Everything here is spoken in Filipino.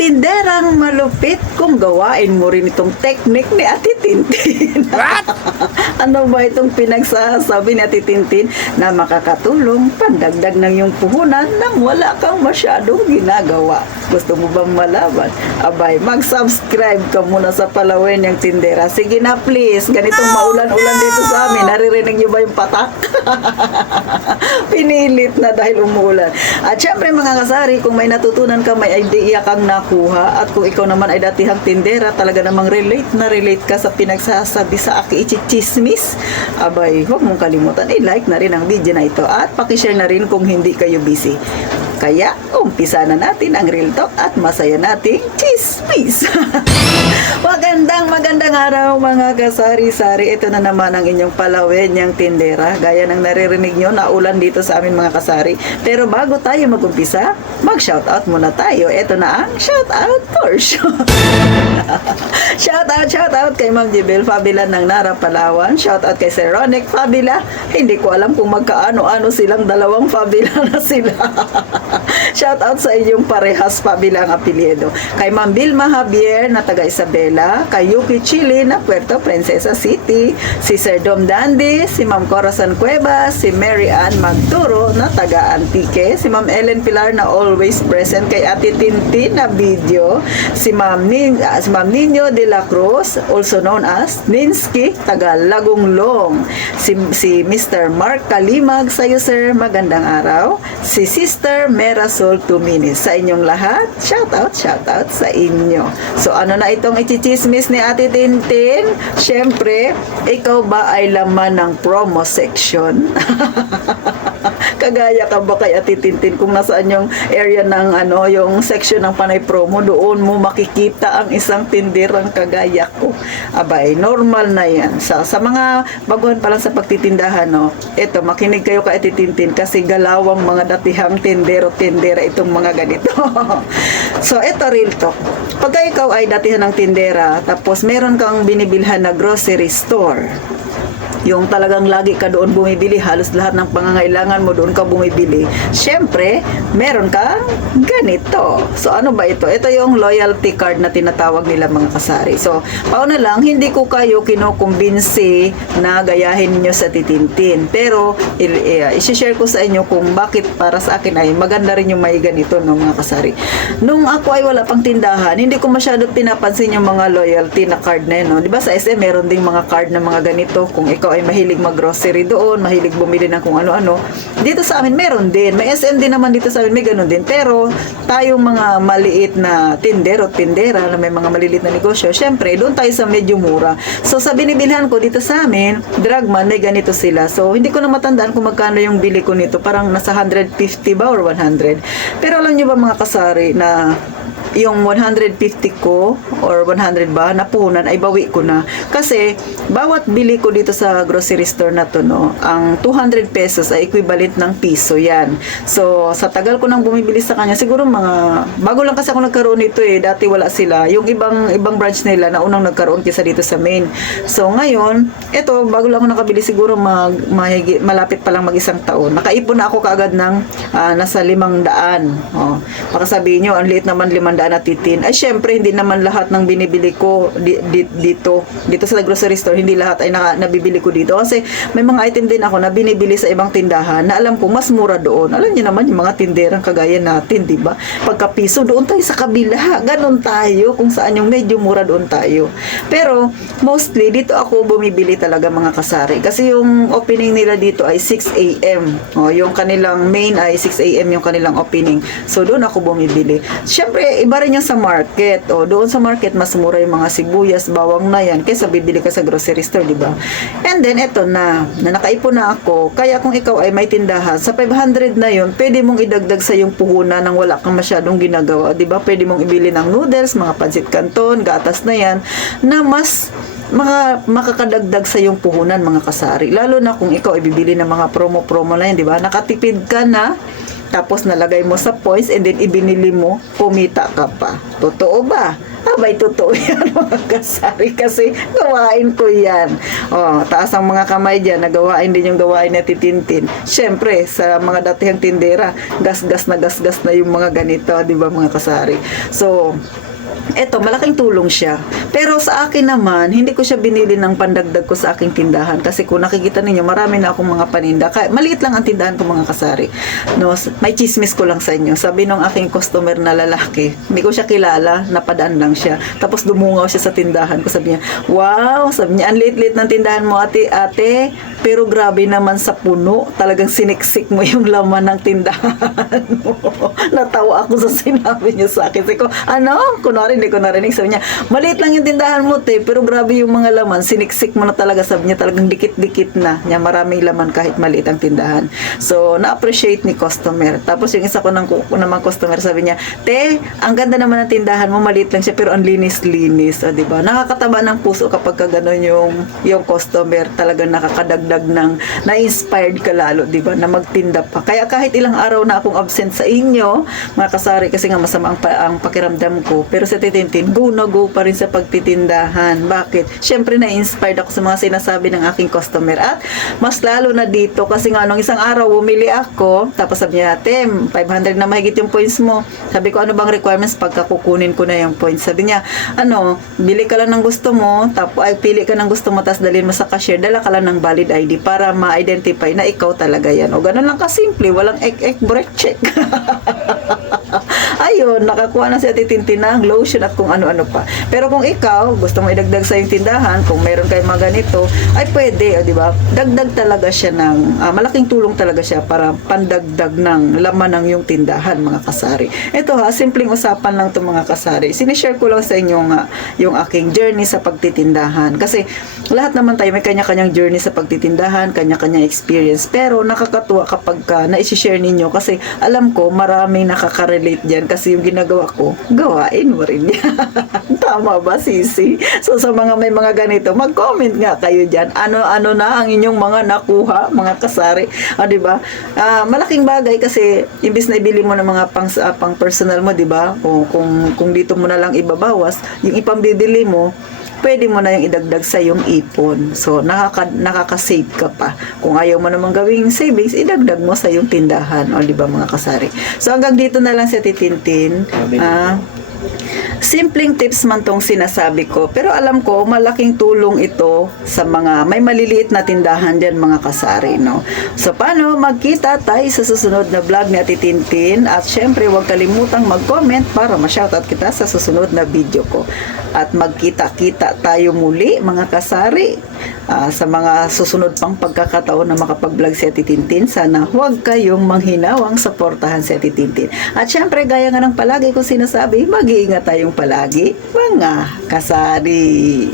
tinderang malupit kung gawain mo rin itong technique ni Ate Tintin. What? Ano ba itong pinagsasabi ni Ate Tintin na makakatulong pandagdag ng iyong puhunan nang wala kang masyadong ginagawa? Gusto mo bang malaman? Abay, mag-subscribe ka muna sa Palawin yung Tindera. Sige na please, ganitong maulan-ulan dito sa amin. Naririnig niyo ba yung patak? Pinilit na dahil umuulan. At syempre mga kasari, kung may natutunan ka, may idea kang nakuha, at kung ikaw naman ay datihang tindera, talaga namang relate ka sa pinagsasabi sa aki ichismis, abay, huwag mong kalimutan, i-like na rin ang video na ito at pakishare na rin kung hindi kayo busy. Kaya, umpisa na natin ang real talk at masaya nating chismis. Magandang araw mga kasari-sari. Ito na naman ang inyong Palawin niyang tindera. Gaya ng naririnig nyo na ulan dito sa amin mga kasari. Pero bago tayo mag-umpisa, mag-shoutout muna tayo. Ito na ang shoutout portion. Shoutout kay Ma'am Jibel Fabila ng Nara, Palawan. Shoutout kay Sir Ronick Fabila. Hindi ko alam kung magkaano-ano silang dalawang Fabila na sila. Shoutout sa inyong parehas Fabila ang apelyido. Kay Ma'am Vilma Javier na taga Isabela. Kay Yuki Chili na Puerto Princesa City. Si Sir Dom Dandy. Si Ma'am Corazon Cuevas. Si Mary Ann Magturo na taga Antique. Si Ma'am Ellen Pilar na always present. Kay Ate Tintin na video. Si Ma'am Nino de la Cruz, also known as Ninsky, taga Lagunglong. Si Mr. Mark Kalimag, sa'yo sir, magandang araw. Si Sister Merasol Tuminis, sa inyong lahat, shoutout sa inyo. So ano na itong ichichismis ni Ate Tintin? Syempre, ikaw ba ay laman ng promo section? Kagaya ka ba kay Ate Tintin kung nasaan yung area ng yung section ng panay promo, doon mo makikita ang isang tindirang kagaya ko. Abay, normal na yan. Sa mga baguhan pa lang sa pagtitindahan, eto, makinig kayo kay Ate Tintin kasi galawang mga datihang tindera itong mga ganito. So, eto real talk. Pagka ikaw ay datihan ng tindera, tapos meron kang binibilhan na grocery store, yung talagang lagi ka doon bumibili, halos lahat ng pangangailangan mo doon ka bumibili, syempre, meron kang ganito. So, ano ba ito? Ito yung loyalty card na tinatawag nila mga kasari. So, pauna lang, hindi ko kayo kinukumbinsi na gayahin nyo sa Titintin. Pero, isi-share ko sa inyo kung bakit para sa akin ay maganda rin yung may ganito, no, mga kasari. Nung ako ay wala pang tindahan, hindi ko masyado pinapansin yung mga loyalty na card na yun, no? Diba sa SM, meron ding mga card na mga ganito, kung ikaw ay mahilig mag-grocery doon, mahilig bumili ng kung ano-ano. Dito sa amin, meron din. May SM din naman dito sa amin, may ganun din. Pero, tayong mga maliit na tindera na may mga maliliit na negosyo, syempre, doon tayo sa medyo mura. So, sa binibilhan ko dito sa amin, Dragman, may ganito sila. So, hindi ko na matandaan kung magkano yung bili ko nito. Parang nasa 150 ba or 100. Pero alam nyo ba mga kasari na yung 150 ko or 100 ba napunan ay bawi ko na kasi bawat bili ko dito sa grocery store na to, no, ang 200 pesos ay equivalent ng piso yan. So sa tagal ko nang bumibili sa kanya, siguro mga bago lang kasi ako nagkaroon nito dati wala sila, yung ibang branch nila na unang nagkaroon kaysa dito sa main. So ngayon eto, bago lang ako nakabili, siguro malapit pa lang mag-isang taon, nakaipon na ako kaagad ng nasa 500. Baka sabihin nyo, ang liit naman 500 na titin. Ay, syempre, hindi naman lahat ng binibili ko dito sa grocery store, hindi lahat ay nabibili ko dito. Kasi may mga item din ako na binibili sa ibang tindahan na alam ko mas mura doon. Alam niyo naman yung mga tinderang kagaya natin, di ba? Pagka piso, doon tayo sa kabila. Ganon tayo. Kung saan yung medyo mura, doon tayo. Pero, mostly, dito ako bumibili talaga mga kasari. Kasi yung opening nila dito ay 6 a.m. Yung kanilang main ay 6 a.m. yung kanilang opening. So, doon ako bumibili. Syempre, iba rin yung sa market. Doon sa market, mas mura yung mga sibuyas, bawang na yan, kaysa bibili ka sa grocery store, di ba? And then, eto na nakaipon na ako. Kaya kung ikaw ay may tindahan, sa 500 na yun, pwede mong idagdag sa yung puhunan nang wala kang masyadong ginagawa, di ba? Pwede mong ibili ng noodles, mga pansit canton, gatas na yan, na mas makakadagdag sa yung puhunan mga kasari. Lalo na kung ikaw ay bibili ng mga promo na yan, di ba? Nakatipid ka na, tapos nalagay mo sa points and then ibinili mo, kumita ka pa. Totoo ba? Abay, totoo yan mga kasari kasi gawain ko yan. Taas ang mga kamay dyan, nagawain din yung gawain na titintin. Siyempre, sa mga datihang tindera, gasgas na yung mga ganito, di ba mga kasari? So, eto, malaking tulong siya. Pero sa akin naman, hindi ko siya binili ng pandagdag ko sa aking tindahan. Kasi kung nakikita ninyo, marami na akong mga paninda. Maliit lang ang tindahan ko mga kasari. No, may chismis ko lang sa inyo. Sabi nung aking customer na lalaki, hindi ko siya kilala, napadaan lang siya. Tapos dumungaw siya sa tindahan ko. Sabi niya, wow, sabi niya, ang liit-liit ng tindahan mo ate, pero grabe naman sa puno. Talagang siniksik mo yung laman ng tindahan mo. Natawa ako sa sinabi niya sa akin. Sabi ko, kunwari hindi ko narinig. Sabi niya, maliit lang yung tindahan mo, te, pero grabe yung mga laman. Siniksik mo na talaga. Sabi niya, talagang dikit-dikit na. Niya, maraming laman kahit maliit ang tindahan. So, na-appreciate ni customer. Tapos yung isa ko namang customer, sabi niya, te, ang ganda naman ng tindahan mo, maliit lang siya, pero ang linis-linis. Diba? Nakakataba ng puso kapag ka ganun yung customer. Talagang nakakadagdag ng, na-inspired ka lalo, diba? Na magtinda pa. Kaya kahit ilang araw na akong absent sa inyo, mga kasari, kasi nga masama ang pakiramdam ko. Pero sa titintin, go na go pa rin sa pagtitindahan. Bakit? Siyempre na-inspired ako sa mga sinasabi ng aking customer. At mas lalo na dito kasi nga nung isang araw bumili ako, tapos sabi niya, Tem, 500 na mahigit yung points mo. Sabi ko, ano bang requirements pagka kukunin ko na yung points? Sabi niya, bili ka lang ng gusto mo, tapos pili ka ng gusto mo, tapos dalhin mo sa cashier, dala ka lang ng valid ID para ma-identify na ikaw talaga yan. O ganun lang kasimple, walang break check. Ayun, nakakuha na siya titintin ng lotion at kung ano-ano pa. Pero kung ikaw, gusto mo idagdag sa yung tindahan, kung meron kayong mga ganito, ay pwede, di ba? Dagdag talaga siya ng, malaking tulong talaga siya para pandagdag ng laman ng yung tindahan, mga kasari. Ito simpleng usapan lang to mga kasari. Sinishare ko lang sa inyo yung aking journey sa pagtitindahan. Kasi lahat naman tayo may kanya-kanyang journey sa pagtitindahan, kanya-kanyang experience. Pero nakakatuwa kapag na-share ninyo kasi alam ko maraming nakaka-relate dyan kasi yung ginagawa ko, gawain mo rin yan. Tama ba, Sisi? So, sa mga may mga ganito, mag-comment nga kayo dyan. Ano na ang inyong mga nakuha, mga kasari. Diba? Malaking bagay kasi, imbis na ibili mo ng mga pang personal mo, diba? Kung dito mo na lang ibabawas, yung ipambibili mo, pwede mo na yung idagdag sa yung ipon. So, nakaka-save ka pa. Kung ayaw mo namang gawing savings, idagdag mo sa yung tindahan. O, di ba mga kasari? So, hanggang dito na lang sa titintin. Simpleng tips man tong sinasabi ko, pero alam ko malaking tulong ito sa mga may maliliit na tindahan dyan mga kasari, no? So paano magkita tayo sa susunod na vlog ni Ate Tintin, at syempre huwag kalimutang mag-comment para ma-shoutout kita sa susunod na video ko, at magkita-kita tayo muli mga kasari sa mga susunod pang pagkakataon na makapag-vlog si Ate Tintin. Sana huwag kayong manghinawang suportahan si Ate Tintin, at syempre gaya nga ng palagi ko sinasabi, mag-iingat tayong palagi mga kasari.